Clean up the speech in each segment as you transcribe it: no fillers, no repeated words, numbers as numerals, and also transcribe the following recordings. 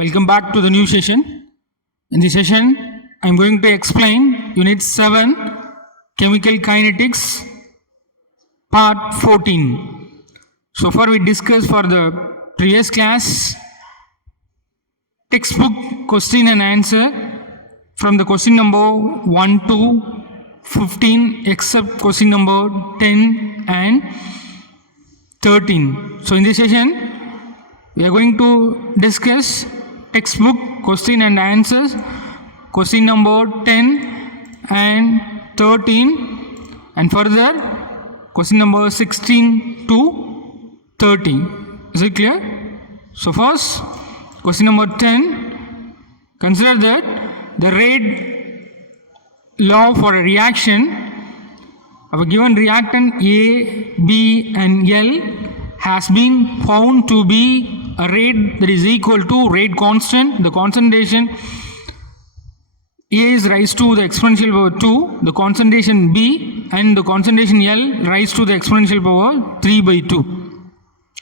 Welcome back to the new session. In this session, I am going to explain Unit 7, Chemical Kinetics, Part 14. So far we discussed for the previous class, textbook question and answer from the question number 1 to 15 except question number 10 and 13. So in this session, we are going to discuss textbook question and answers, question number 10 and 13, and further question number 16 to 30. Is it clear? So first, question number 10, consider that the rate law for a reaction of a given reactant A, B and L has been found to be a rate that is equal to rate constant. The concentration A is raised to the exponential power 2, the concentration B and the concentration L raised to the exponential power 3 by 2.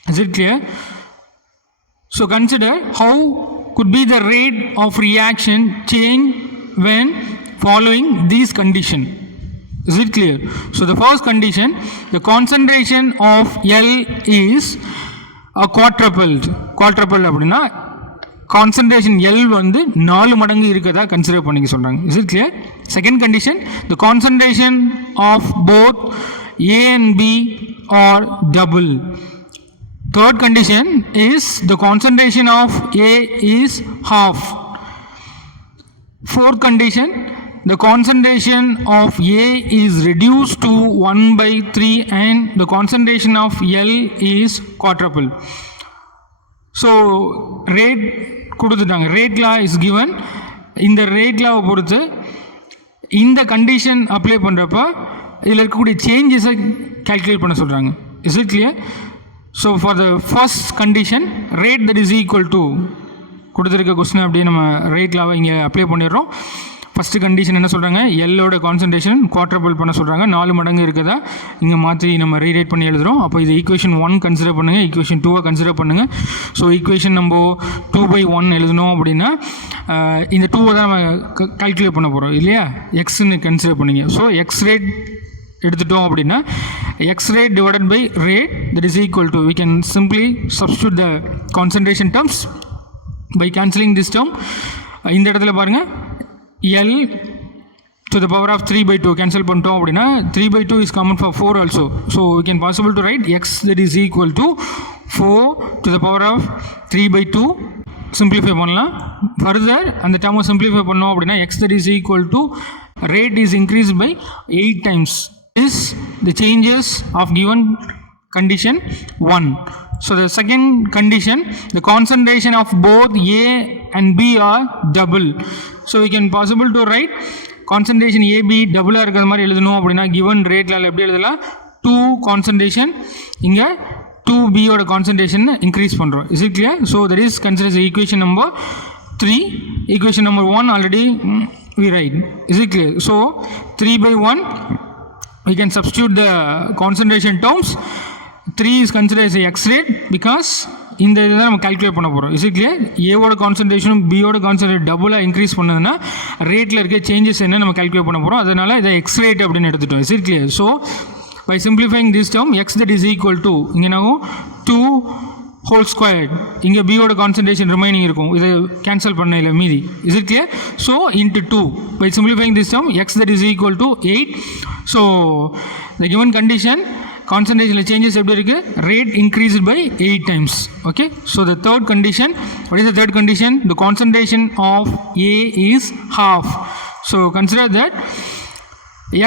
Is it clear? So consider how could be the rate of reaction change when following these conditions. Is it clear? So the first condition, the concentration of L is a quadrupled அப்படின்னா concentration L வந்து 4 மடங்கு இருக்கதா கன்சிடர் பண்ணிக்க சொல்றாங்க. Is it clear? Second condition, the concentration of both A and B are double. Third condition is the concentration of A is half. Fourth condition, the concentration of A is reduced to 1 by 3 and the concentration of L is quadruple. So rate கொடுத்துட்டாங்க, rate law is given. இந்த rate law பொறுத்து இந்த condition apply பண்ணுறப்ப இதில் இருக்கக்கூடிய சேஞ்சஸை கால்குலேட் பண்ண சொல்கிறாங்க. Is it clear? So for the first condition, rate that is equal to கொடுத்துருக்க கொஸ்டின் அப்படியே நம்ம ரேட் லாவை இங்கே அப்ளை பண்ணிடுறோம். ஃபஸ்ட்டு கண்டிஷன் என்ன சொல்கிறாங்க, எல்லோட கான்சன்ட்ரேஷன் குவாட்ரபிள் பண்ண சொல்கிறாங்க, 4 மடங்கு இருக்கதா இங்கே மாற்றி நம்ம ரீரேட் பண்ணி எழுதுகிறோம். அப்போ இது ஈக்குவேஷன் 1 கன்சிடர் பண்ணுங்கள், ஈக்குவேஷன் 2 கன்சிடர் பண்ணுங்கள். ஸோ ஈக்குவேஷன் நம்ம 2/1 எழுதணும் அப்படின்னா இந்த 2 தான் நம்ம கால்குலேட் பண்ண போகிறோம் இல்லையா, எக்ஸ்ன்னு கன்சிடர் பண்ணிங்க. ஸோ எக்ஸ் ரேட் எடுத்துட்டோம் அப்படின்னா X rate divided by rate that is equal to, we can simply substitute the concentration terms by cancelling this term. இந்த இடத்துல பாருங்கள், L to the power of 3 by 2 cancel பண்ணிட்டோம் அப்படின்னா 3 by 2 is common for 4 also. So we can possible to write x that is equal to 4 to the power of 3 by 2. Simplify பண்ணலாம். Further அந்த term simplify பண்ணோம் அப்படின்னா x that is equal to rate is increased by 8 times. Is the changes of given condition 1. So the second condition, the concentration of both A and B are double. So we can possible to write concentration AB டபுளாக இருக்கிற மாதிரி எழுதணும் அப்படின்னா given ரேட்டில் எப்படி எழுதலாம், 2 கான்சன்ட்ரேஷன் இங்கே 2Bயோட கான்சன்ட்ரேஷன் இன்க்ரீஸ் பண்ணுறோம். Is it clear? So that is considers equation number 3. Equation number 1 already we write. Is it clear? So 3/1 we can substitute the concentration terms. 3 is considered as a x rate because இந்த இதை தான் நம்ம calculate பண்ண போகிறோம். Is it clear? ஏவோட கான்சன்ட்ரேஷனும் பியோட கான்சன்ட்ரேட் டபுளாக இன்க்ரீஸ் பண்ணதுன்னா ரேட்டில் இருக்க சேஞ்சஸ் என்ன நம்ம கால்குலேட் பண்ண போகிறோம். அதனால் இதை எக்ஸ் ரேட் அப்படின்னு எடுத்துட்டோம். Is it clear? So by simplifying this term X that is equal to இங்கே நான் 2 ஹோல் ஸ்கொயர்ட், இங்கே பியோட கான்சன்ட்ரேஷன் ரிமைனிங் இருக்கும், இதை கேன்சல் பண்ண இல்லை மீதி. Is it clear? So into 2 by simplifying this term X that is equal to 8. So the given condition concentration changes எப்படி இருக்கு, rate increased by 8 times. Okay, so the third condition, what is the third condition? The concentration of A is half. So consider that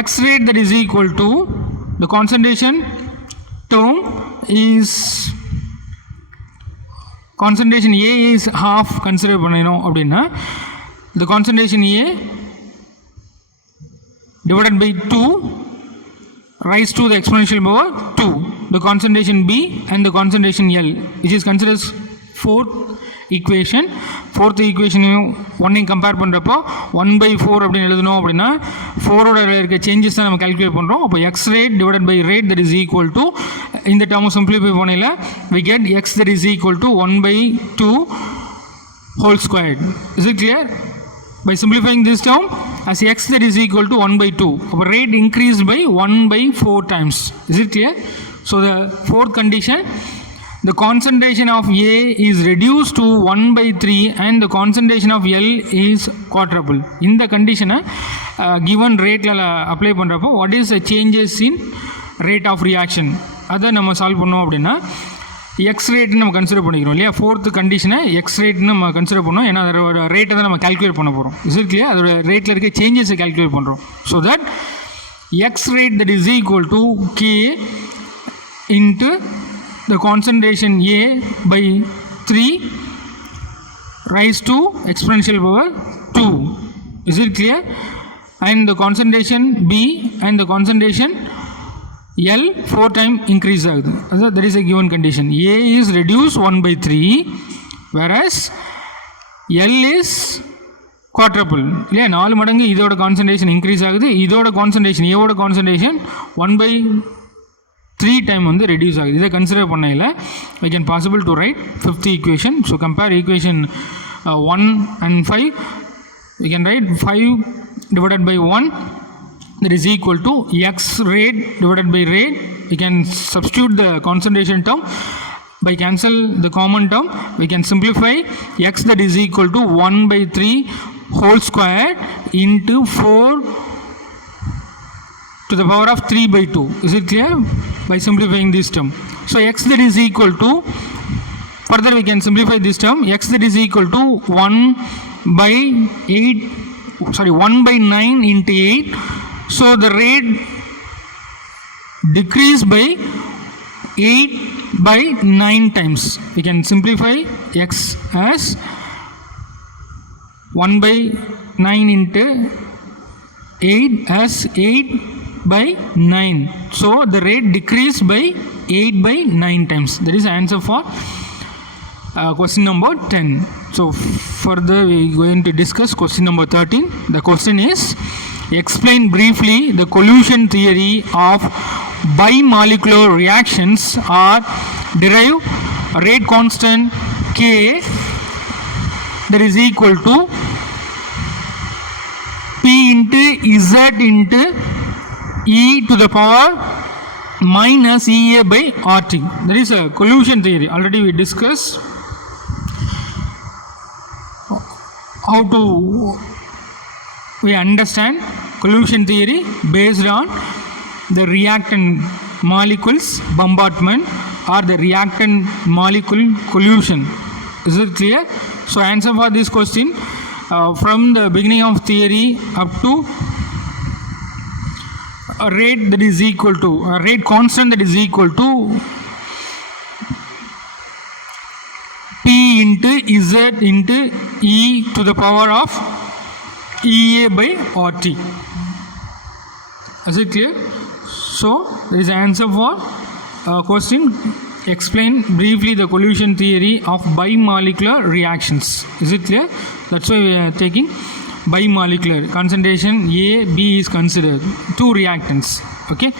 x rate that is equal to the concentration term is concentration A is half consider பண்ணணும் அப்படின்னா the concentration A divided by 2 raised to the exponential power 2, the concentration B and the concentration L, which is considered as fourth equation. Fourth equation ஒன்னையும் கம்பேர் பண்ணுறப்போ 1/4 அப்படின்னு எழுதணும் அப்படின்னா 4ஓட இருக்க சேஞ்சஸ் தான் நம்ம கால்குலேட் பண்ணுறோம். அப்போ X rate divided by rate that is equal to, இந்த டேர்ம் சிம்பிளிஃபை பண்ணல we get x that is equal to 1/2 whole squared. Is it clear? By simplifying this term, as x that is equal to 1 by 2. Our rate increased by 1 by 4 times. Is it clear? So the fourth condition, the concentration of A is reduced to 1 by 3 and the concentration of L is quadruple. In the condition, given rate apply பண்றப்போ what is the changes in rate of reaction? அதை நம்ம சால்வ் பண்ணோம் அப்படின்னா எக்ஸ் ரேட்னு நம்ம கன்சிடர் பண்ணிக்கிறோம் இல்லையா. ஃபோர்த்து கண்டிஷனை எக்ஸ் ரேட்னு நம்ம கன்சிடர் பண்ணோம். ஏன்னா அதோட ரேட்டை தான் நம்ம கால்குலேட் பண்ண போகிறோம். Is it clear? அதோட ரேட்டில் இருக்க சேஞ்சஸை கால்குலேட் பண்ணுறோம். So that X rate that is equal to K into the concentration A by 3 raised to exponential power 2. Is it clear? And the concentration B and the concentration L 4 times increase agudhu. So that is a given condition. A is reduced 1 by 3 whereas L is quadruple. இல்லையா 4 மடங்கு இதோட concentration increase ஆகுது. இதோட கான்சன்ட்ரேஷன் ஏவோட கான்சன்ட்ரேஷன் 1 by 3 time வந்து reduce ஆகுது. இதை கன்சிடர் பண்ணையில் we can possible to write fifth equation. So compare equation 1 and 5. We can write 5 divided by 1 that is equal to x rate divided by rate. We can substitute the concentration term. By cancel the common term, we can simplify x that is equal to 1 by 3 whole square into 4 to the power of 3 by 2. Is it clear? By simplifying this term. So x that is equal to, further we can simplify this term, x that is equal to 1 by 9 into 8. So the rate decreased by 8 by 9 times. We can simplify x as 1 by 9 into 8 as 8 by 9. So the rate decreased by 8 by 9 times. That is the answer for question number 10. So further we are going to discuss question number 13. The question is, explain briefly the collusion theory of bimolecular reactions or derive rate constant K that is equal to P into Z into E to the power minus EA by RT. That is a collusion theory. Already we discussed how to we understand collusion theory based on the reactant molecules bombardment or the reactant molecule collusion. Is it clear? So answer for this question from the beginning of theory up to a rate that is equal to a rate constant that is equal to P into Z into E to the power of EA by RT. Is it clear? So there is an answer for question. Explain briefly the collusion theory of bimolecular reactions. Is it clear? That's why we are taking bimolecular. Concentration A, B is considered. 2 reactants. Okay.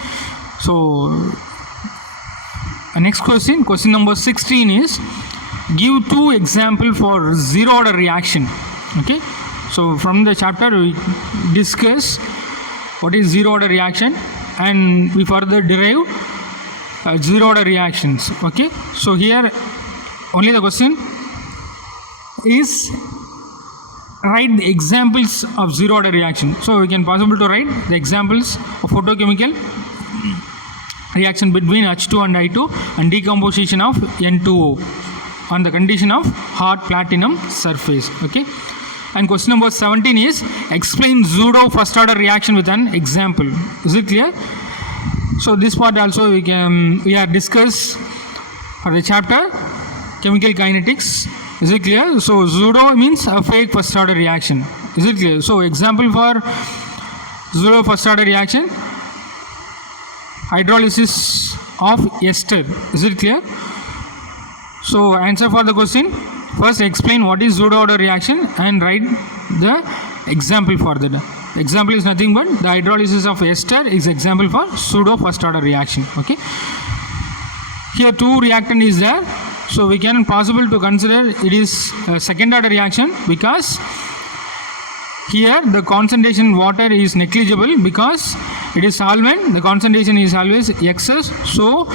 So next question, question number 16 is, give 2 examples for zero order reaction. Okay. So from the chapter we discuss what is zero order reaction and we further derive zero order reactions. Okay. So here only the question is, write the examples of zero order reaction. So we can possible to write the examples of photochemical reaction between H2 and I2 and decomposition of N2O on the condition of hard platinum surface. Okay. And question number 17 is, explain pseudo first order reaction with an example. Is it clear? So this part also we are discuss for the chapter chemical kinetics. Is it clear? So pseudo means a fake first order reaction. Is it clear? So example for pseudo first order reaction, hydrolysis of ester. Is it clear? So answer for the question, first explain what is pseudo order reaction and write the example for that. Example is nothing but the hydrolysis of ester is example for pseudo first order reaction. Okay. Here 2 reactant is there. So we can possible to consider it is a second order reaction because here the concentration in water is negligible because it is solvent, the concentration is always excess, so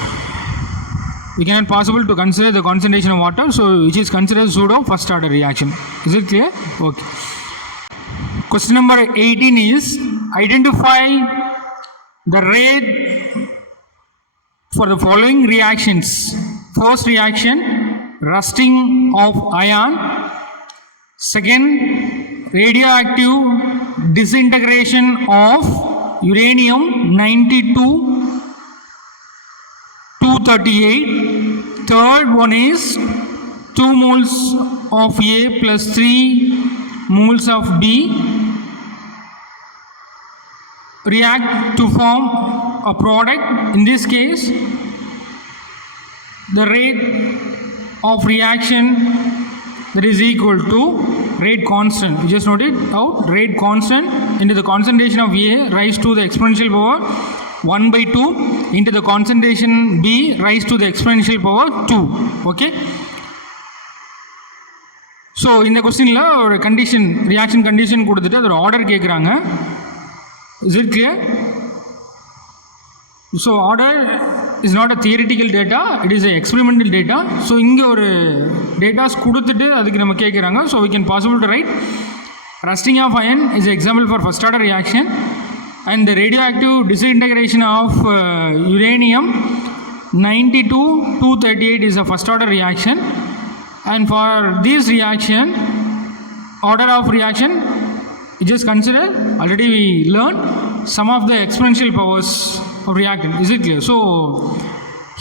we cannot possible to consider the concentration of water, so which is considered pseudo first order reaction. Is it clear? Okay. Question number 18 is identify the rate for the following reactions. First reaction, rusting of iron. Second, radioactive disintegration of uranium 92 238. Third one is 2 moles of A plus 3 moles of B react to form a product. In this case, the rate of reaction that is equal to rate constant. You just note it out. Rate constant into the concentration of A rise to the exponential power 1 by 2 into the concentration B rise to the exponential power 2. Okay. So in the question la or condition reaction condition கொடுத்துட்டு அதோட order கேக்குறாங்க. Is it clear? So order is not a theoretical data, it is a experimental data. So இங்க ஒரு datas கொடுத்துட்டு அதுக்கு நம்ம கேக்குறாங்க. So we can possible to write rusting of iron is an example for first order reaction, and the radioactive disintegration of uranium 92 238 is a first order reaction. And for this reaction, order of reaction, you just consider, already we learned some of the exponential powers of reactant. Is it clear? So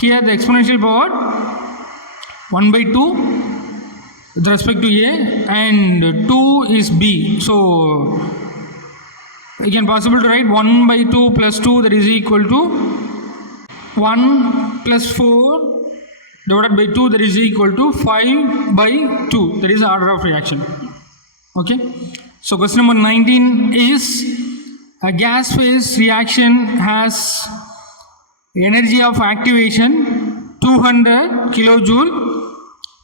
here the exponential power 1 by 2 with respect to A and 2 is B. So we can possible to write 1 by 2 plus 2 that is equal to 1 plus 4 divided by 2 that is equal to 5 by 2. That is the order of reaction. Okay. So question number 19 is a gas phase reaction has energy of activation 200 kilojoule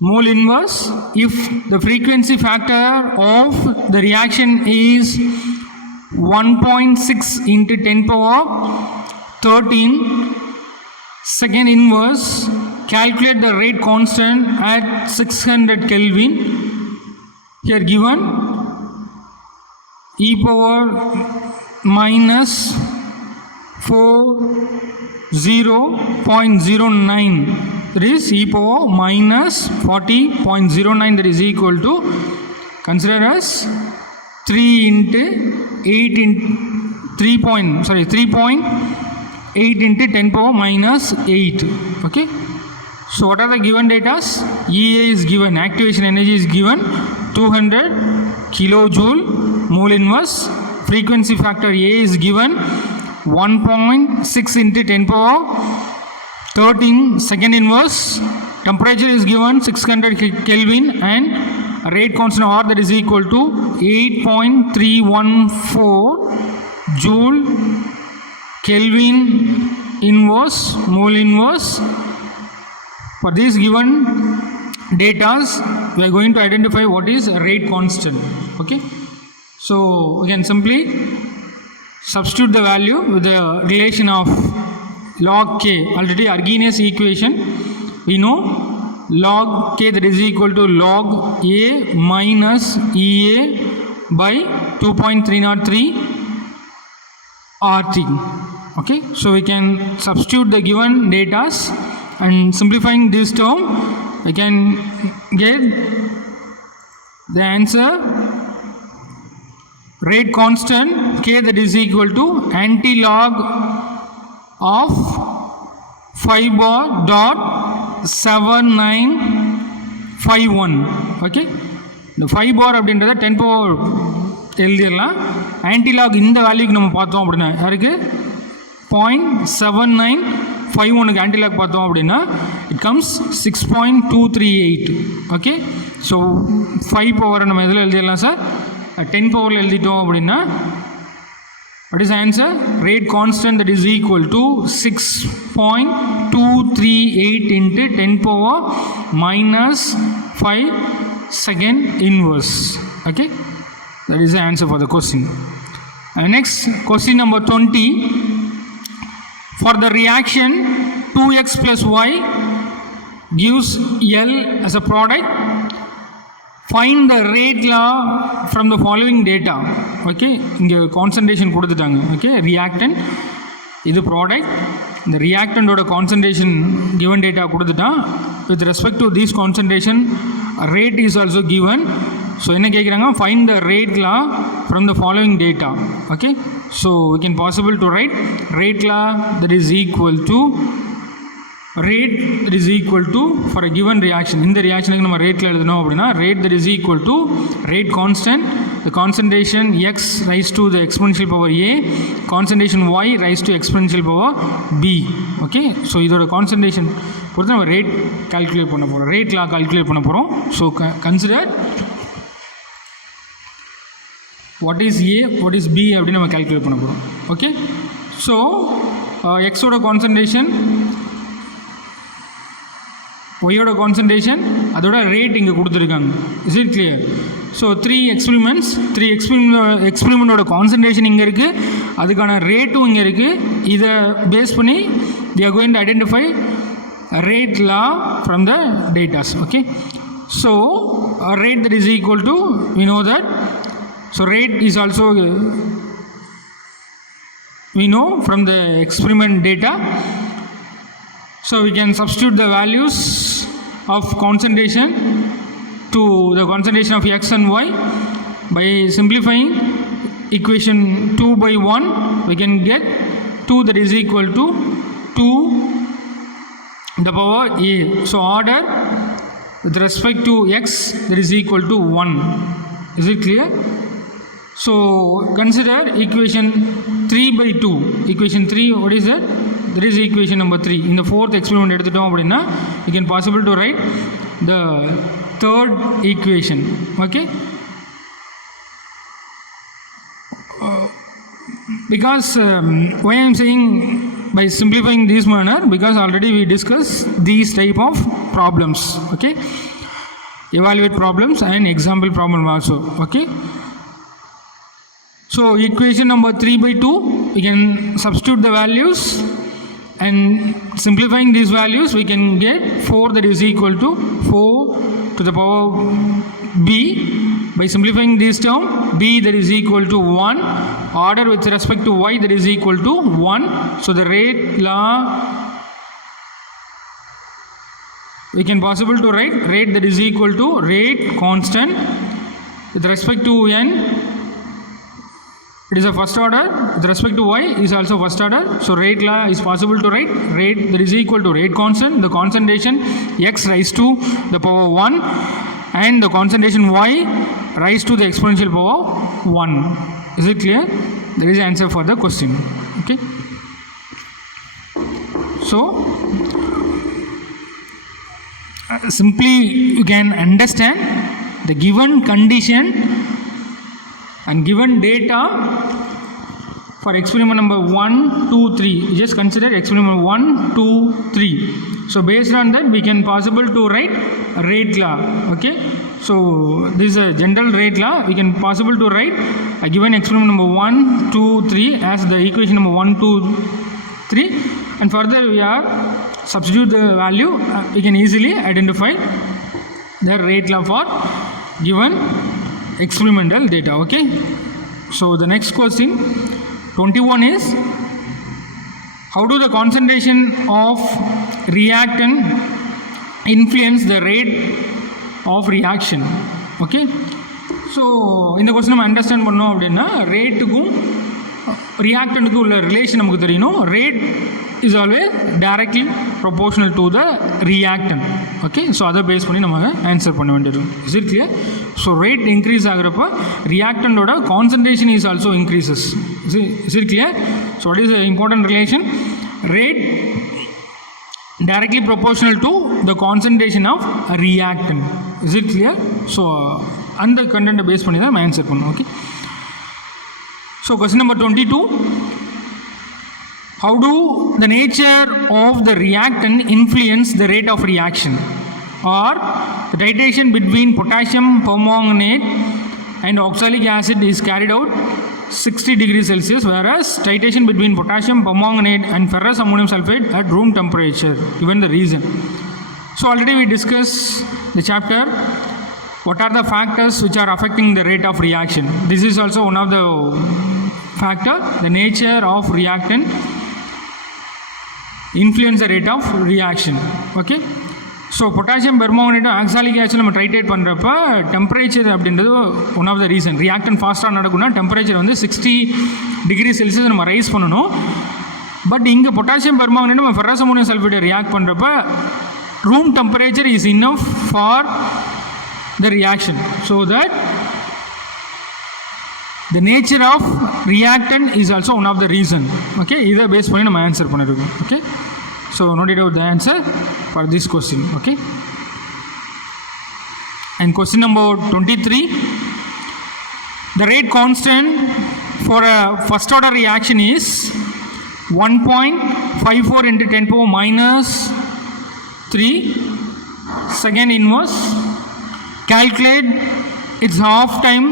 mole inverse if the frequency factor of the reaction is 1.6 into 10 power 13. Second inverse, calculate the rate constant at 600 Kelvin. Here given e power minus 40.09, that is e power minus 40.09, that is equal to, consider as 3 into 8 into 3.8 into 10 power minus 8. Okay. So what are the given datas? EA is given, activation energy is given 200 kilojoule mole inverse. Frequency factor A is given 1.6 into 10 power 13. Second inverse, temperature is given 600 Kelvin and rate constant R that is equal to 8.314 joule Kelvin inverse mole inverse. For these given datas, we are going to identify what is rate constant. Okay. So we can simply substitute the value with the relation of log K. Already Arrhenius equation, we know log K that is equal to log A minus EA by 2.303 RT. Okay. So we can substitute the given datas and simplifying this term, I can get the answer rate constant K that is equal to anti-log of 5 bar dot 7951. Okay. The 5 bar அப்படின்றத 10 power எழுதிடலாம். ஆன்டிலாக் இந்த வேல்யூக்கு நம்ம பார்த்தோம் அப்படின்னா யாருக்கு 0.7951 ஆன்டிலாக் பார்த்தோம் அப்படின்னா இட் கம்ஸ் 6.238. ஓகே. ஸோ 5 பவரை நம்ம எதில் எழுதிடலாம் சார் 10 பவரில் எழுதிட்டோம் அப்படின்னா What is the answer? Rate constant, that is equal to 6.238 into 10 power minus 5 second inverse. Okay, that is the answer for the question. Next, question number 20. For the reaction 2x plus y gives L as a product, find the rate law from the following data. Okay, இங்கே கான்சன்ட்ரேஷன் கொடுத்துட்டாங்க. ஓகே, ரியாக்டன் இது ப்ராடக்ட், இந்த ரியாக்டண்டோட concentration given data கொடுத்துட்டான். With respect to these concentration rate is also given. So என்ன கேட்குறாங்க? Find the rate law from the following data. Okay, so we can possible to write rate law that is equal to rate that is equal to for a given reaction. இந்த ரியாக்ஷனுக்கு நம்ம ரேட்டில் எழுதணும் அப்படின்னா rate that is equal to rate constant, the concentration x raised to the exponential power a, concentration y raised to exponential power b. Okay, so இதோட கான்சன்ட்ரேஷன் பொறுத்து நம்ம rate calculate பண்ண போகிறோம், ரேட் லா கால்குலேட் பண்ண போகிறோம். So consider what is A, what is B அப்படின்னு நம்ம calculate பண்ண போகிறோம். ஓகே, ஸோ எக்ஸோட கான்சன்ட்ரேஷன், ஒய்யோட கான்சன்ட்ரேஷன், அதோட ரேட் இங்கே கொடுத்துருக்காங்க. Is it clear? So three எக்ஸ்பிரிமெண்ட்டோட கான்சன்ட்ரேஷன் இங்கே இருக்குது, அதுக்கான ரேட்டும் இங்கே இருக்குது. இதை பேஸ் பண்ணி we are going to identify rate law from the datas. Okay, so rate that is equal to, we know that, so rate is also we know from the experiment data. So we can substitute the values of concentration to the concentration of x and y by simplifying equation 2 by 1. We can get 2 that is equal to 2 the power a. So order with respect to x that is equal to 1. Is it clear? So consider equation 3 by 2. Equation 3, what is that? That is equation number 3. In the fourth experiment எடுத்துட்டோம் அப்படின்னா you can possible to write the third equation. Okay, because why I am saying by simplifying this manner, because already we discussed these type of problems. Okay, evaluate problems and example problem also. Okay, so equation number 3 by 2, we can substitute the values and simplifying these values we can get 4 that is equal to 4 to the power b. By simplifying this term, b that is equal to 1, order with respect to y that is equal to 1. So the rate law, we can possible to write rate that is equal to rate constant with respect to n, it is a first order, with respect to y is also first order. So rate law is possible to write rate that is equal to rate constant, the concentration x raised to the power 1 and the concentration y raised to the exponential power 1. Is it clear? There is answer for the question. Okay, so simply you can understand the given condition and given data for experiment number 1, 2, 3. You just consider experiment 1, 2, 3. So based on that we can possible to write rate law. Okay, so this is a general rate law. We can possible to write a given experiment number 1, 2, 3 as the equation number 1, 2, 3, and further we are substitute the value. We can easily identify the rate law for given experimental data. Okay, so the next question 21 is, how do the concentration of reactant influence the rate of reaction? Okay, so இந்த question நம்ம understand பண்ணோம் அப்படின்னா ரேட்டுக்கும் ரியாக்டண்ட்டுக்கும் உள்ள relation நமக்கு தெரியணும். Rate is always directly proportional to the reactant. Okay, so அதை பேஸ் பண்ணி நம்ம ஆன்சர் பண்ண வேண்டியது. Is it clear? So rate increase ஆகிறப்ப ரியாக்டண்டோட concentration is also increases. Is it clear? So what is the important relation? Rate directly proportional to the concentration of a reactant. Is it clear? So அந்த கண்டென்ட்டை பேஸ் பண்ணி தான் நம்ம ஆன்சர் பண்ணணும். Okay, So question number 22. How do the nature of the reactant influence the rate of reaction? Or the titration between potassium permanganate and oxalic acid is carried out 60 degrees Celsius, whereas titration between potassium permanganate and ferrous ammonium sulfate at room temperature. Given the reason. So already we discussed the chapter. What are the factors which are affecting the rate of reaction? This is also one of the factor. The nature of reactant influence the rate of reaction. Okay. So potassium permanganate oxalic acid நம்ம ட்ரைட்டேட் பண்ணுறப்ப டெம்பரேச்சர் அப்படின்றது one of the reason. ரியாக்டன் ஃபாஸ்ட்டாக நடக்கும்னா டெம்பரேச்சர் வந்து 60 degree Celsius நம்ம ரைஸ் பண்ணணும். பட் இங்கே பொட்டாசியம் பெர்மாங்கனேட் நம்ம ஃபெரஸ் அம்மோனியம் சல்ஃபேட்டை ரியாக்ட் பண்ணுறப்ப room temperature is enough for the reaction. So that the nature of reactant is also one of the reason. Okay, இதை பேஸ் பண்ணி நம்ம ஆன்சர் பண்ணிருக்கோம். Okay, so note it out the answer for this question. Okay, and question number 23. The rate constant for a first order reaction is 1.54 into 10 power minus 3 second inverse. Calculate its half time.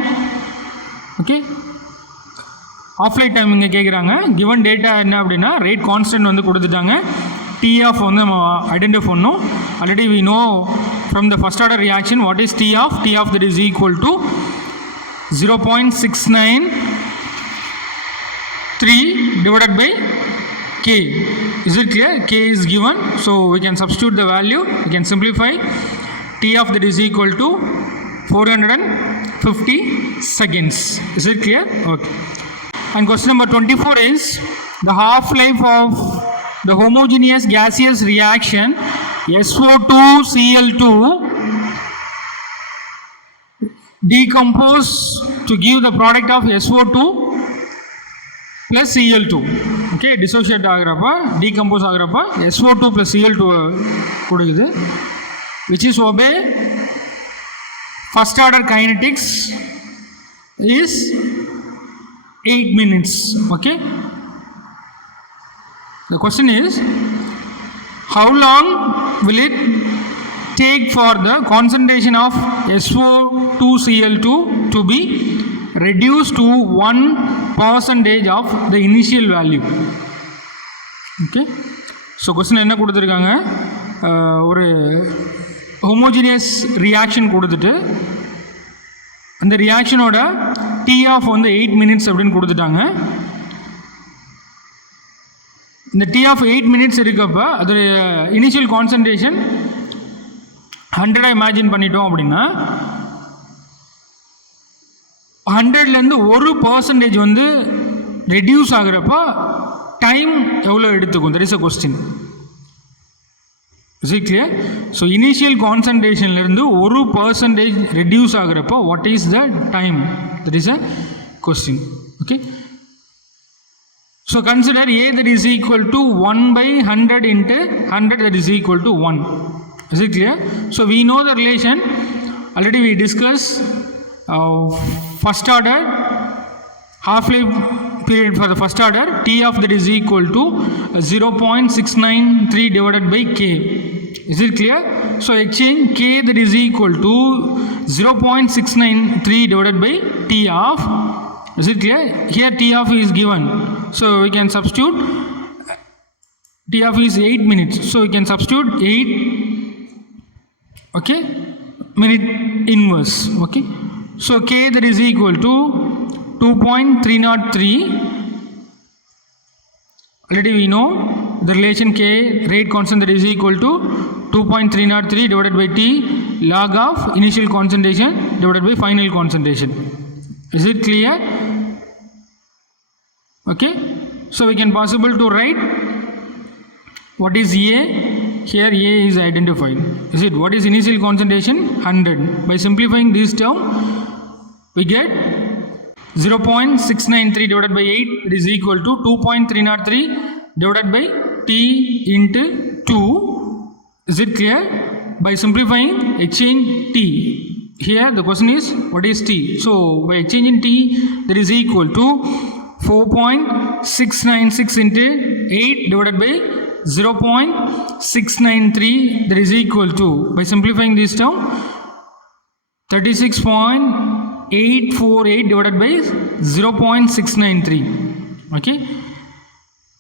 Okay, half life time இங்கே கேட்குறாங்க. Given data என்ன அப்படின்னா rate constant வந்து கொடுத்துட்டாங்க. D of வந்து நம்ம identify பண்ணணும். Already we know from the first order reaction what is T half. T half that is equal to 0.693 divided by k. Is it clear? K is given, so we can substitute the value. We can simplify. T of that is equal to 450 seconds. Is it clear? Okay. And question number 24 is the half-life of the homogeneous gaseous reaction SO2Cl2 decompose to give the product of SO2 plus Cl2. Okay, dissociate ஆகிறப்ப decompose ஆகிறப்ப SO2 plus Cl2 கொடுக்குது, which is obey first order kinetics is 8 minutes. Okay, the question is how long will it take for the concentration of SO2Cl2 to be reduced to 1% of the initial value. Okay, so question என்ன கொடுத்துருக்காங்க, ஒரு homogeneous reaction கொடுத்துட்டு அந்த ரியாக்ஷனோட D of வந்து 8 minutes அப்படின்னு கொடுத்துட்டாங்க. இந்த டி ஆஃப் 8 minutes இருக்கப்ப அதோட இனிஷியல் கான்சன்ட்ரேஷன் 100 இமேஜின் பண்ணிட்டோம் அப்படின்னா 100லேருந்து 1% வந்து ரெடியூஸ் ஆகிறப்ப டைம் எவ்வளோ எடுத்துக்கும்? That is a question. Is it clear? So initial concentration lerundu 1% reduce ஆகிறப்போ what is the time? That is a question. Okay, so consider A that is equal to 1/100 into 100 that is equal to 1. Is it clear? So we know the relation. Already we discussed first order half-life period for the first order. T of that is equal to 0.693 divided by k. Is it clear? So exchange k that is equal to 0.693 divided by T of. Is it clear? Here T of is given, so we can substitute. T of is 8 minutes, so we can substitute 8. Okay, minute inverse. Okay, so k that is equal to 2.303. Already we know the relation k rate constant that is equal to 2.303 divided by T log of initial concentration divided by final concentration. Is it clear? Okay, so we can possible to write what is A. Here A is identified. Is it what is initial concentration? 100. By simplifying this term we get 0.693 divided by 8, it is equal to 2.303 divided by T into 2. Is it clear? By simplifying, exchange T. Here the question is what is T? So by exchanging T, that is equal to 4.696 into 8 divided by 0.693, that is equal to, by simplifying this term, 36.848 divided by 0.693. Okay,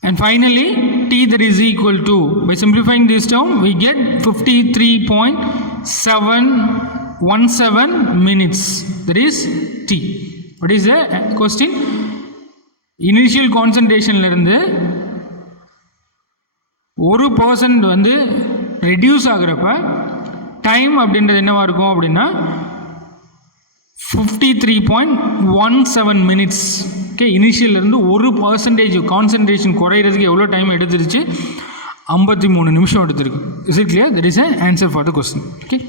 and finally t, that is equal to, by simplifying this term, we get 53.717 minutes, that is t. What is the question? Initial concentration இருந்து ஒரு பர்சன்ட் வந்து ரெடியூஸ் ஆகிறப்ப டைம் அப்படின்றது என்னவா இருக்கும் அப்படின்னா 53.17 minutes. Okay, இனிஷியல்லேருந்து ஒரு பர்சன்டேஜ் கான்சன்ட்ரேஷன் குறையிறதுக்கு எவ்வளோ டைம் எடுத்துருச்சு? 53 நிமிஷம் எடுத்துருக்கு. Is it clear? That is an answer for the question. Okay.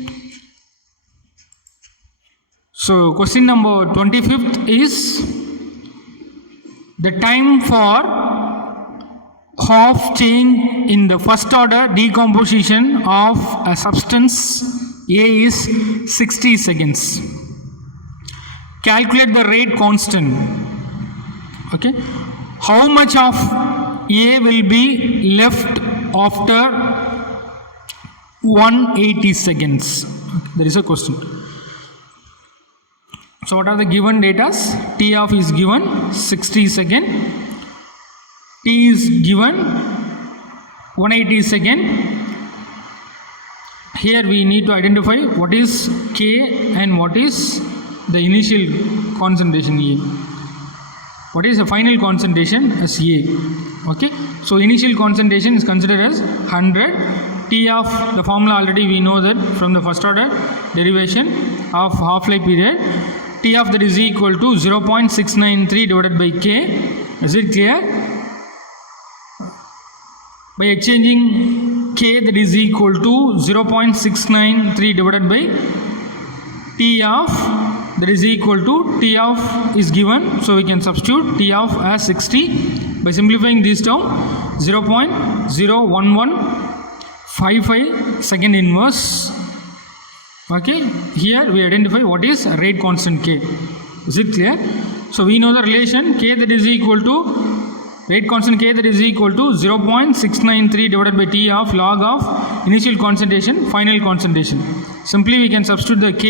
So question number 25th is the time for half change in the first order decomposition of a substance A is 60 seconds. Calculate the rate constant. Okay, how much of A will be left after 180 seconds? There is a question. So what are the given datas? T of is given 60 second, T is given 180 second. Here we need to identify what is K and what is the initial concentration A. What is the final concentration as A? Okay, so initial concentration is considered as 100. T of the formula already we know that from the first order derivation of half-life period. T of that is equal to 0.693 divided by K. Is it clear? By exchanging K, that is equal to 0.693 divided by T of, that is equal to T of is given, so we can substitute T of as 60. By simplifying this term, 0.01155 second inverse. Okay, here we identify what is rate constant K. Is it clear? So we know the relation K, that is equal to rate constant K, that is equal to 0.693 divided by T of log of initial concentration, final concentration. Simply we can substitute the K.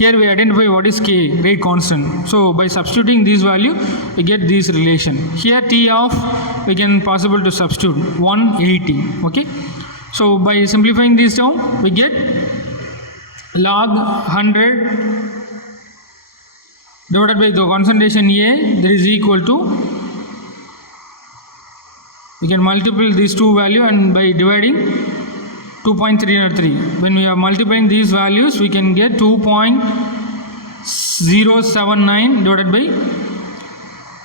Here we identify what is K, rate constant. So by substituting this value, we get this relation. Here T of we can possible to substitute 180. Okay, so by simplifying this term, we get log 100 divided by the concentration A, that is equal to, we can multiply these two values and by dividing 2.303. When we are multiplying these values, we can get 2.079 divided by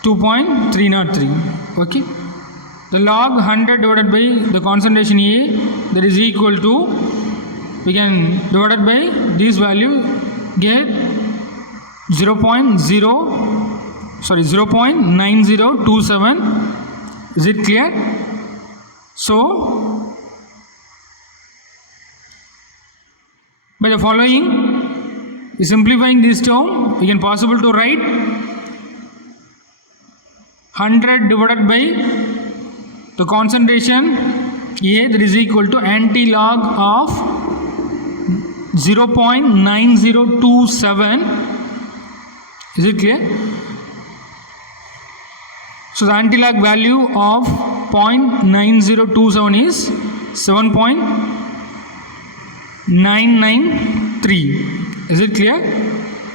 2.303. Okay, the log 100 divided by the concentration A, that is equal to, we can divided by this value get 0.9027. Is it clear? So by the following, simplifying this term, we can possible to write 100 divided by the concentration A, that is equal to anti-log of 0.9027. Is it clear? So the anti-lag value of 0.9027 is 7.993. Is it clear?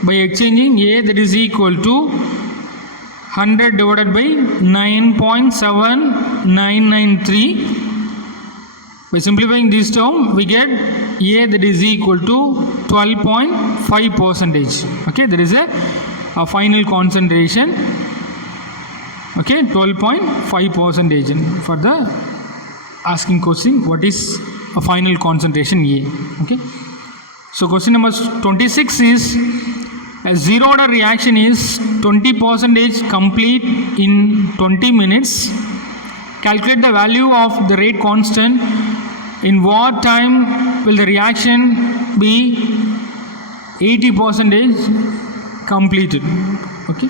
By exchanging A, that is equal to 100 divided by 9.7993. By simplifying this term, we get A, that is equal to 12.5%. Okay, there is a final concentration. Okay, 12.5% for the asking question, what is a final concentration A. Okay, so question number 26 is a zero order reaction is 20% complete in 20 minutes. Calculate the value of the rate constant. In what time will the reaction be 80% completed? Okay,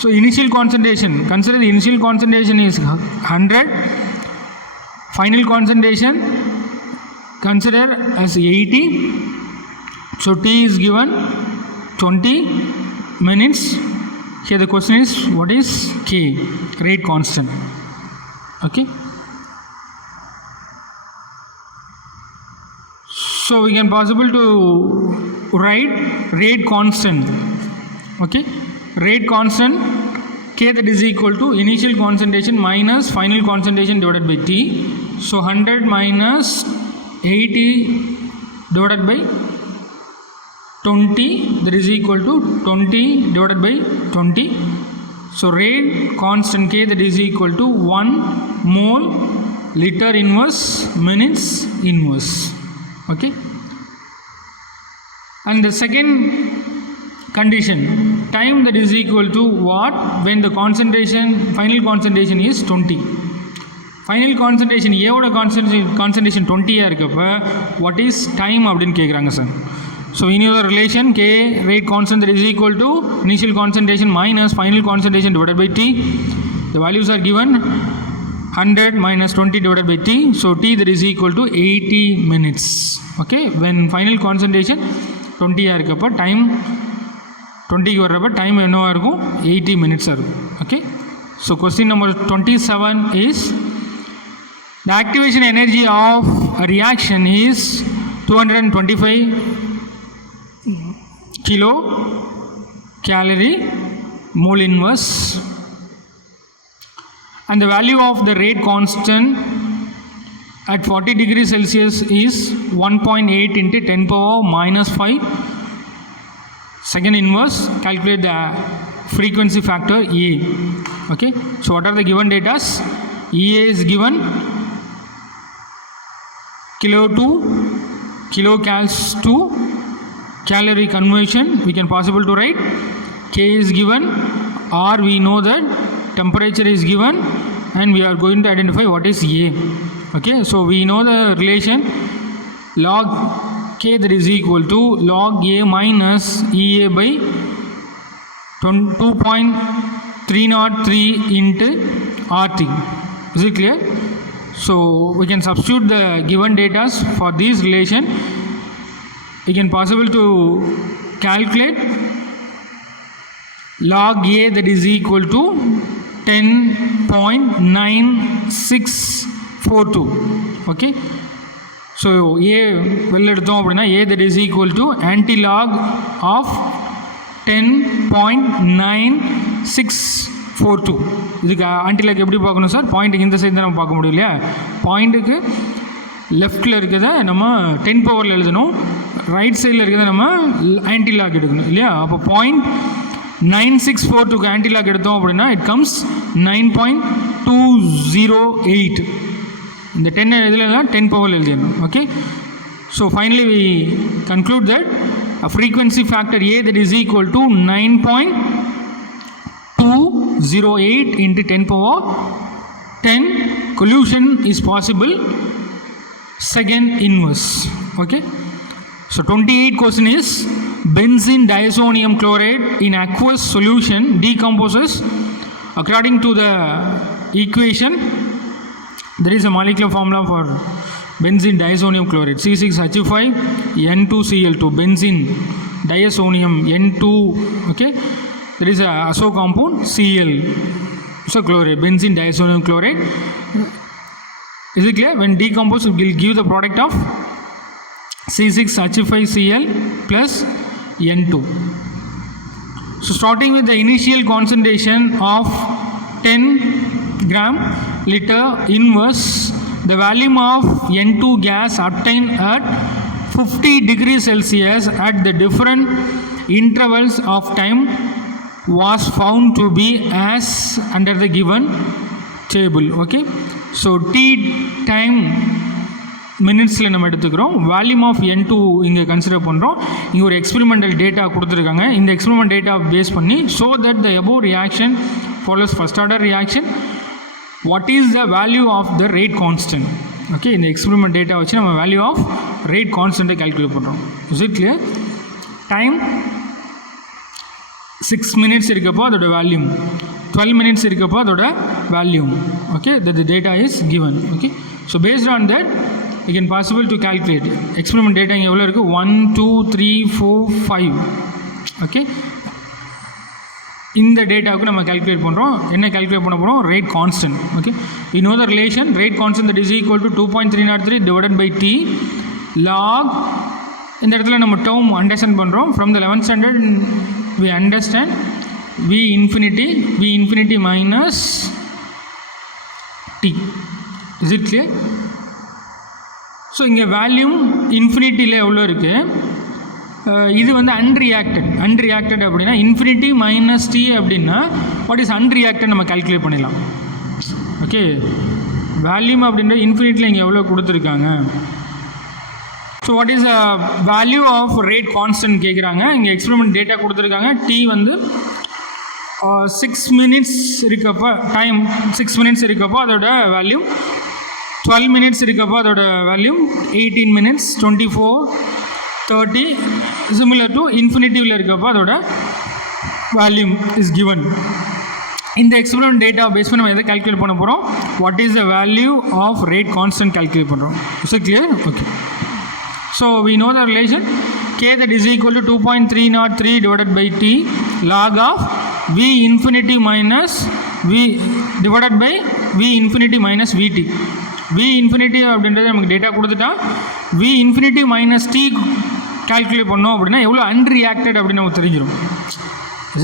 So initial concentration, consider the initial concentration is 100, final concentration consider as 80. So T is given 20 minutes. Here the question is, what is K, rate constant? Okay. So we can possible to write rate constant. Okay. Rate constant K, that is equal to initial concentration minus final concentration divided by T. So 100 minus 80 divided by 20, that is equal to 20 divided by 20. So rate constant K, that is equal to 1 mole liter inverse minutes inverse. Okay. And the second condition, time, that is equal to what when the concentration, final concentration is 20. Final concentration A oda concentration 20 ah irukappa what is time அப்படினு கேக்குறாங்க sir. So we know the relation K rate constant, that is equal to initial concentration minus final concentration divided by T. The values are given 100 minus 20 divided by T. So T, that is equal to 80 minutes. Okay, when final concentration 20 ah irukappa time 20 க்கு வரப்ப டைம் என்னவா இருக்கும் 80 minutes இருக்கும். Okay, so question number 27 is the activation energy of a reaction is 225 kilo calorie mole inverse, and the value of the rate constant at 40 degrees Celsius is 1.8 into 10 power minus 5 second inverse. Calculate the frequency factor A. Okay, so what are the given data? EA is given kilo to kilocals to calorie conversion. We can possible to write K is given, or we know that temperature is given, and we are going to identify what is A. Okay, so we know the relation log K, that is equal to log A minus EA by 2.303 into RT. Is it clear? So we can substitute the given data for this relation. We can possible to calculate log A, that is equal to 10.9642. Okay, so A well எடுத்தோம் அப்படின்னா A, that is equal to anti-log of 10.9642. இதுக்கு anti-log எப்படி பார்க்கணும் சார்? பாயிண்ட்டுக்கு இந்த சைடு தான் நம்ம பார்க்க முடியும் இல்லையா? பாயிண்ட்டுக்கு லெஃப்டில் இருக்கிறத நம்ம 10 பவரில் எழுதணும், ரைட் சைடில் இருக்கிறத நம்ம ஆன்டிலாக் எடுக்கணும் இல்லையா? அப்போ 0.9642க்கு ஆன்டிலாக் எடுத்தோம் அப்படின்னா இட் கம்ஸ் 9.208. இந்த 10 இதில் 10 பவரில் எழுதிடணும். Okay, so finally we conclude that a frequency factor A, that is equal to 9.208 into 10 power 10 collision is possible second inverse. Okay, so 28 question is benzene diazonium chloride in aqueous solution decomposes according to the equation. There is a molecular formula for benzene diazonium chloride, C6H5N2Cl2, benzene diazonium N2. Okay, there is a azo compound Cl, so chloride, benzene diazonium chloride. Is it clear? When decomposed, it will give the product of C6H5Cl plus N2. So starting with the initial concentration of 10 gram liter inverse, the volume of N2 gas obtained at 50 degrees Celsius at the different intervals of time was found to be as under the given table. Okay, so T time மினிட்ஸில் நம்ம எடுத்துக்கிறோம், volume of N2 இங்கே கன்சிடர் பண்ணுறோம். இங்கே ஒரு experimental data கொடுத்துருக்காங்க. இந்த experiment data base பண்ணி so that the above reaction follows first order reaction, what is the value of the rate constant? Okay, இந்த எக்ஸ்பெரிமெண்ட் டேட்டா வச்சு நம்ம வேல்யூ ஆஃப் ரேட் கான்ஸ்டன்ட்டை கால்குலேட் பண்ணுறோம். Is it clear? டைம் 6 minutes இருக்கப்போ அதோட வால்யூம், 12 minutes இருக்கப்போ அதோட volume. Okay, that the data is given. Okay, so based on that we can possible to calculate experiment data இங்கே எவ்வளோ இருக்குது, 1 2 3 4 5. ஓகே, இந்த டேட்டாவுக்கு நம்ம கால்குலேட் பண்ணுறோம். என்ன கால்குலேட் பண்ண போகிறோம், rate constant. Okay, we know the relation rate constant that is equal to 2.303 divided by t log. இந்த இடத்துல நம்ம டேர்ம் அண்டர்ஸ்டாண்ட் பண்ணுறோம். From the 11th standard we understand v infinity minus t. is it clear? So இங்கே volume இன்ஃபினிட்டியில் எவ்வளோ இருக்குது, இது வந்து அன்ரியாக்டட் அப்படின்னா இன்ஃபினிட்டி மைனஸ் டி அப்படின்னா வாட் இஸ் அன்ரியாக்டட் நம்ம கால்குலேட் பண்ணிடலாம். ஓகே, வேல்யூம் அப்படின்ற இன்ஃபினிட்டியில் இங்கே எவ்வளோ கொடுத்துருக்காங்க. So what is value of rate constant கேட்குறாங்க. இங்கே எக்ஸ்பெரிமெண்ட் டேட்டா கொடுத்துருக்காங்க. டி வந்து 6 minutes இருக்கப்போ டைம் 6 minutes இருக்கப்போ அதோட வேல்யூ, 12 minutes இருக்கப்போ அதோட வேல்யூ, 18 minutes 24 30 சிமிலர் டு இன்ஃபினிட்டிவில் இருக்கப்போ அதோட வேல்யூம் இஸ் கிவன். இந்த எக்ஸ்பெரிமெண்ட் டேட்டா பேஸ் பண்ணி நம்ம எதை கால்குலேட் பண்ண போகிறோம், what is the value of rate constant calculate பண்ணுறோம். Is it clear? Okay, so we know the relation k that is equal to 2.303 divided by t log of v infinity minus v divided by v infinity minus vt. v infinity அப்படின்றது நமக்கு டேட்டா கொடுத்துட்டா v infinity minus t calculate பண்ணோம் அப்படின்னா எவ்வளோ அன்ரியாக்டட் அப்படின்னு நமக்கு தெரிஞ்சிடும்.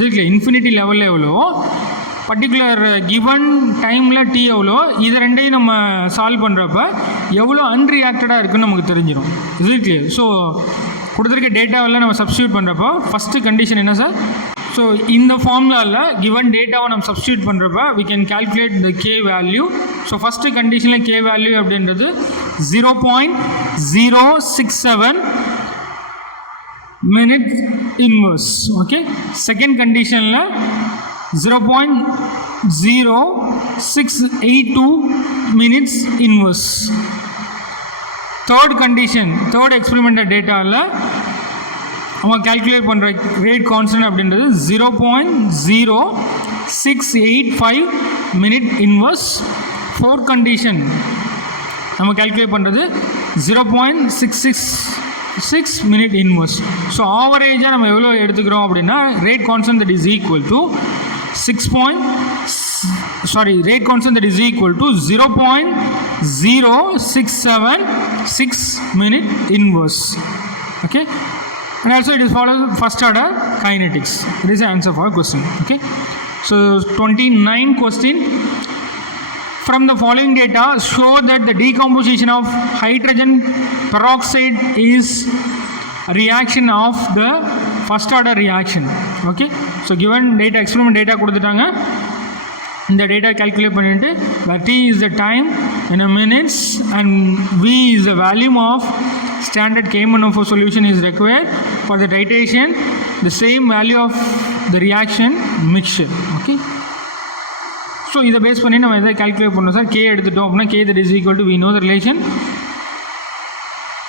இல்லை இன்ஃபினிட்டி லெவலில் எவ்வளோ, பர்டிகுலர் கிவன் டைமில் டி எவ்வளோ, இது ரெண்டையும் நம்ம சால்வ் பண்ணுறப்ப எவ்வளோ அன்ரியாக்டடாக இருக்குன்னு நமக்கு தெரிஞ்சிடும். இது கிளியர்? ஸோ கொடுத்துருக்க டேட்டாவெல்லாம் நம்ம சப்ஸ்டியூட் பண்ணுறப்போ ஃபஸ்ட்டு கண்டிஷன் என்ன சார், ஸோ இந்த ஃபார்முலாவில் கிவன் டேட்டாவை நம்ம சப்ஸ்டியூட் பண்ணுறப்ப we can calculate the k value. So first கண்டிஷனில் k value அப்படின்றது 0.067 minute inverse. ஓகே, செகண்ட் கண்டிஷனில் 0.0682 minutes inverse. Third condition, third experimental டேட்டாவில் அவங்க கால்குலேட் பண்ணுற ரேட் கான்ஸ்டன்ட் அப்படின்றது 0.0685 minute inverse. ஃபோர்த் கண்டிஷன் நம்ம கால்குலேட் பண்ணுறது 0.666 minute inverse. ஸோ ஆவரேஜாக நம்ம எவ்வளோ எடுத்துக்கிறோம் அப்படின்னா rate constant that is equal to 0.0676 minute inverse. Okay, and also it is followed first order kinetics. It is the answer for a question. Okay, so 29 question. From the following data show that the decomposition of hydrogen peroxide is a reaction of the first order reaction. Okay, so given data experiment data கொடுத்துட்டாங்க, இந்த data calculate பண்ணிட்டு t is the time in a minutes and v is the volume of standard K1O4 solution is required for the titration, the same value of the reaction mixture. Okay, so இதை base பண்ணி நம்ம எதை calculate பண்ணோம் sir, k எடுத்துட்டோம் அப்படின்னா k that is equal to we know the relation.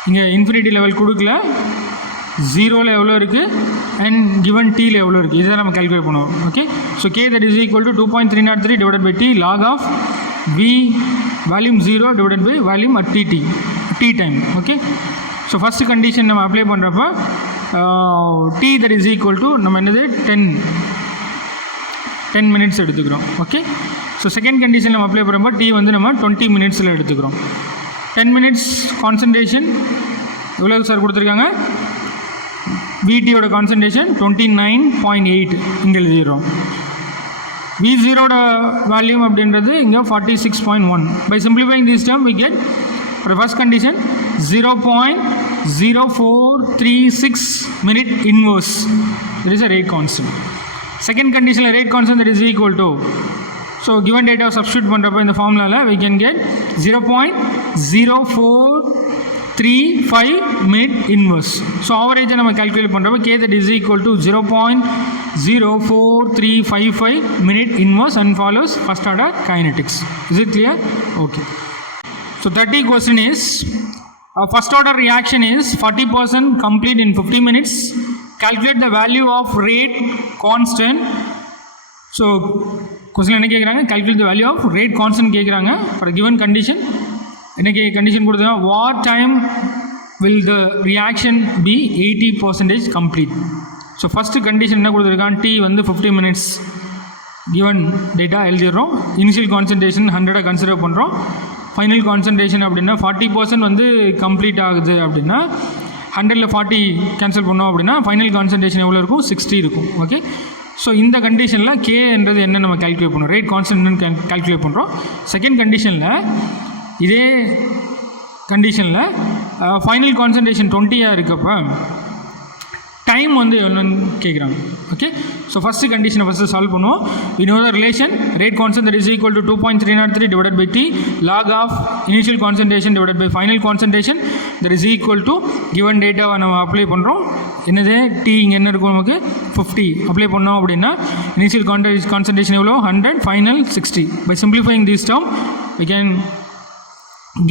இங்கே infinity level கொடுக்கல, ஜீரோவில் எவ்வளோ இருக்குது அண்ட் கிவன் டீயில் எவ்வளோ இருக்குது, இதை நம்ம கால்குலேட் பண்ணுவோம். Okay, so k that is equal to 2.303 divided by t log of v volume 0 divided by volume at t time. Okay, so first condition நம்ம அப்ளை பண்ணுறப்ப t that is equal to நம்ம என்னது 10 minutes எடுத்துக்கிறோம். Okay, so second condition நம்ம apply பண்ணுறப்போ t வந்து நம்ம 20 minutesல எடுத்துக்கிறோம். 10 minutes கான்சன்ட்ரேஷன் எவ்வளோ சார் கொடுத்துருக்காங்க, விடியோட கான்சன்ட்ரேஷன் 29.8 இங்கே எழுதிடுறோம். V0 வேல்யூம் அப்படின்றது இங்கே 46.1. By simplifying this term we get for first condition 0.0436 minute inverse. There is a rate constant. Second condition rate constant that is equal to, so given data substitute பண்ணுறப்ப இந்த ஃபார்முலாவில் we can get 0.0435 minute inverse. So ஆவரேஜாக நம்ம கால்குலேட் பண்ணுறப்ப k that is equal to 0.04355 minute inverse and follows first order kinetics. Is it clear? Okay. So 30 question is, first order reaction is 40% complete in 50 minutes, calculate the value of rate constant. So question என்ன கேக்குறாங்க, calculate the value of rate constant கேக்குறாங்க for a given condition. என்ன condition கொடுத்தா, what time will the reaction be 80% complete. So first condition என்ன கொடுத்திருக்கான், t வந்து 50 minutes given data எழுதிடுறோம். Initial concentration 100 consider பண்ணுறோம். ஃபைனல் கான்சன்ட்ரேஷன் அப்படின்னா 40% வந்து கம்ப்ளீட் ஆகுது அப்படின்னா 100ல் 40 கேன்சல் பண்ணோம் அப்படின்னா ஃபைனல் கான்சன்ட்ரேஷன் எவ்வளோ இருக்கும், 60 இருக்கும். ஓகே, ஸோ இந்த கண்டிஷனில் கேன்றது என்ன நம்ம கால்குலேட் பண்ணுறோம், ரேட் கான்ஸ்டன்ட் கால்குலேட் பண்ணுறோம். செகண்ட் கண்டிஷனில் இதே கண்டிஷனில் ஃபைனல் கான்சன்ட்ரேஷன் 20 இருக்கப்போ டைம் வந்து என்னன்னு கேட்குறாங்க. ஓகே, ஸோ ஃபஸ்ட்டு கண்டிஷனை ஃபஸ்ட்டு சால்வ் பண்ணுவோம். we know the relation rate constant that is equal to 2.303 divided by t log of initial concentration divided by final concentration that is equal to given data நம்ம அப்ளை பண்ணுறோம். என்னது t இங்கே என்ன இருக்கும், நமக்கு 50 அப்ளை பண்ணோம் அப்படின்னா இனிஷியல் கான்சன்ட்ரேஷன் எவ்வளோ 100, ஃபைனல் 60. by simplifying this term we can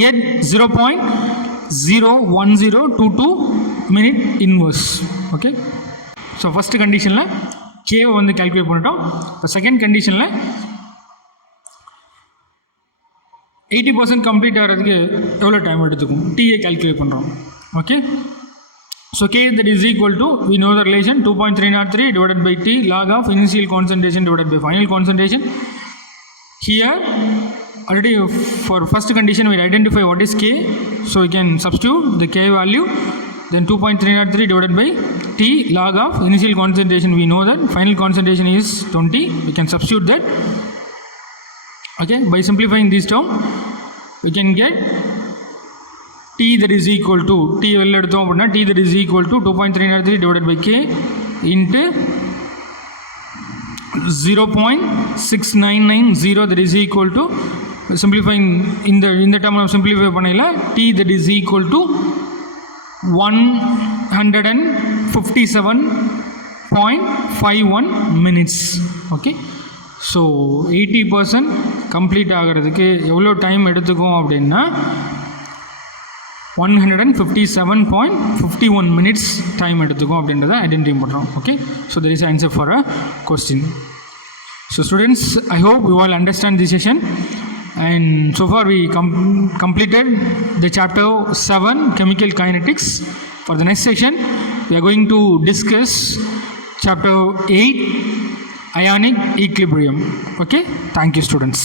get 0.01022 minute inverse. Okay, so first கண்டிஷனில் கேவை வந்து கால்குலேட் பண்ணிட்டோம். இப்போ செகண்ட் கண்டிஷனில் 80% கம்ப்ளீட் ஆகிறதுக்கு எவ்வளோ டைம் எடுத்துக்கும், டிஏ கால்குலேட் பண்ணுறோம். Okay, so k that is equal to we know the relation 2.303 divided by t log of initial concentration divided by final concentration. Here already for first condition we identify what is k, so we can substitute the k value. Then 2.303 divided by t log of initial concentration, we know that final concentration is 20, we can substitute that. Okay, by simplifying this term we can get t that is equal to t well எடுத்தோம் அப்படின்னா t that is equal to 2.303 divided by k into 0.6990 that is equal to, simplifying இந்த term நம்ம simplify பண்ணையில t that is equal to 157.51 minutes. Okay, so 80% கம்ப்ளீட் ஆகிறதுக்கு எவ்வளோ டைம் எடுத்துக்கும் அப்படின்னா 157.51 minutes time எடுத்துக்கும் அப்படின்றத ஐடென்டிஃபை பண்ணுறோம். Okay, so there is answer for a question. So students, I hope you all understand this session. And so far we completed the chapter 7 chemical kinetics. For the next session we are going to discuss chapter 8 ionic equilibrium. Okay, thank you students.